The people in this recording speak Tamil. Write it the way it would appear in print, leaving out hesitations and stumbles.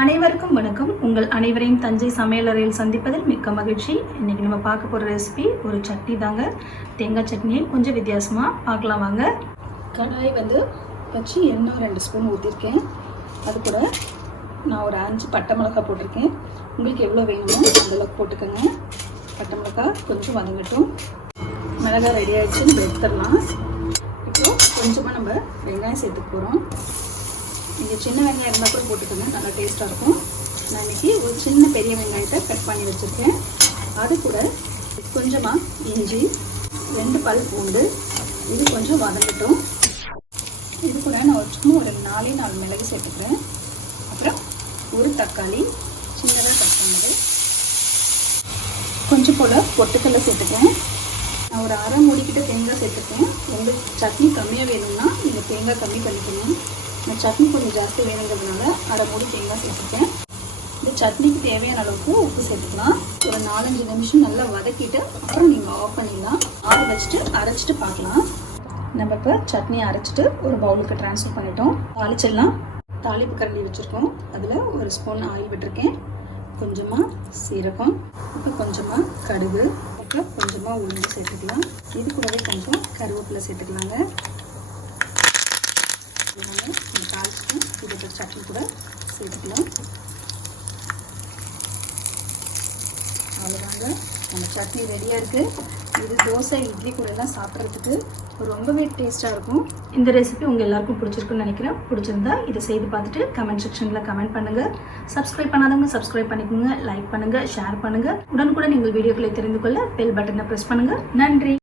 அனைவருக்கும் வணக்கம். உங்கள் அனைவரையும் தஞ்சை சமையலறையில் சந்திப்பதில் மிக்க மகிழ்ச்சி. இன்றைக்கி நம்ம பார்க்க போகிற ரெசிபி ஒரு சட்னி தாங்க. தேங்காய் சட்னியை கொஞ்சம் வித்தியாசமாக பார்க்கலாம் வாங்க. கடாய் வச்சு எண்ணெய் 2 ஸ்பூன் ஊற்றிருக்கேன். அது கூட நான் ஒரு 5 பட்டை மிளகாய் போட்டிருக்கேன். உங்களுக்கு எவ்வளோ வேணுமோ அந்தளவுக்கு போட்டுக்கோங்க. பட்டை மிளகாய் கொஞ்சம் வதங்கட்டும். மிளகாய் ரெடி ஆகிடுச்சு, நம்ம எடுத்துடலாம். இப்போது கொஞ்சமாக நம்ம வெங்காயம் சேர்த்துக்க போகிறோம். நீங்கள் சின்ன வெங்காயம் இருந்தால் கூட போட்டுக்கோங்க, நல்லா டேஸ்ட்டாக இருக்கும். நான் இன்றைக்கி ஒரு சின்ன பெரிய வெங்காயத்தை கட் பண்ணி வச்சுருக்கேன். அது கூட கொஞ்சமாக இஞ்சி, 2 பல் பூண்டு, இது கொஞ்சம் வதங்கட்டும். இது கூட நான் சும்மா ஒரு 4 மிளகு சேர்த்துக்கிறேன். அப்புறம் ஒரு தக்காளி சின்னதாக கட் பண்ணது, கொஞ்சம் போல் பொட்டுக்கடலை சேர்த்துக்கிறேன். நான் ஒரு அரை மூடிக்கிட்ட தேங்காய் சேர்த்துருக்கேன். உங்களுக்கு சட்னி கம்மியாக வேணும்னா நீங்கள் தேங்காய் கம்மி பண்ணிக்கணும். இந்த சட்னி கொஞ்சம் ஜாஸ்தி வேணுங்கிறதுனால அரை மூடி தேங்காய் சேர்த்துருக்கேன். இந்த சட்னிக்கு தேவையான அளவுக்கு உப்பு சேர்த்துக்கலாம். ஒரு 4-5 நிமிஷம் நல்லா வதக்கிட்டு அப்புறம் நீங்கள் ஆஃப் பண்ணிடலாம். ஆற வச்சுட்டு அரைச்சிட்டு பார்க்கலாம். நம்ம இப்போ சட்னி அரைச்சிட்டு ஒரு பவுலுக்கு ட்ரான்ஸ்ஃபர் பண்ணிட்டோம். தாளிச்சிடலாம். தாளிப்பு கரண்டி வச்சுருக்கோம். அதில் ஒரு ஸ்பூன் ஆயில் விட்டுருக்கேன். கொஞ்சமாக சீரகம், அப்புறம் கொஞ்சமாக கடுகு, அப்புறம் கொஞ்சமாக உளுந்து சேர்த்துக்கலாம். இது கூடவே கொஞ்சம் கருவேப்பிலை சேர்த்துக்கலாங்க. தாளிச்சுட்டு இது சட்னி கூட சேர்த்துக்கலாம். அவ்வளோதாங்க, நம்ம சட்னி ரெடியாக இருக்குது. இது தோசை, இட்லி கூட எல்லாம் சாப்பிட்றதுக்கு ரொம்பவே டேஸ்ட்டாக இருக்கும். இந்த ரெசிபி உங்கள் எல்லாருக்கும் பிடிச்சிருக்குன்னு நினைக்கிறேன். பிடிச்சிருந்தா இதை செய்து பார்த்துட்டு கமெண்ட் செக்ஷனில் கமெண்ட் பண்ணுங்கள். சப்ஸ்கிரைப் பண்ணாதவங்க சப்ஸ்கிரைப் பண்ணிக்கோங்க, லைக் பண்ணுங்கள், ஷேர் பண்ணுங்கள். உடனுக்குடன் நீங்கள் வீடியோக்களை தெரிந்து கொள்ள பெல் பட்டனை ப்ரெஸ் பண்ணுங்கள். நன்றி.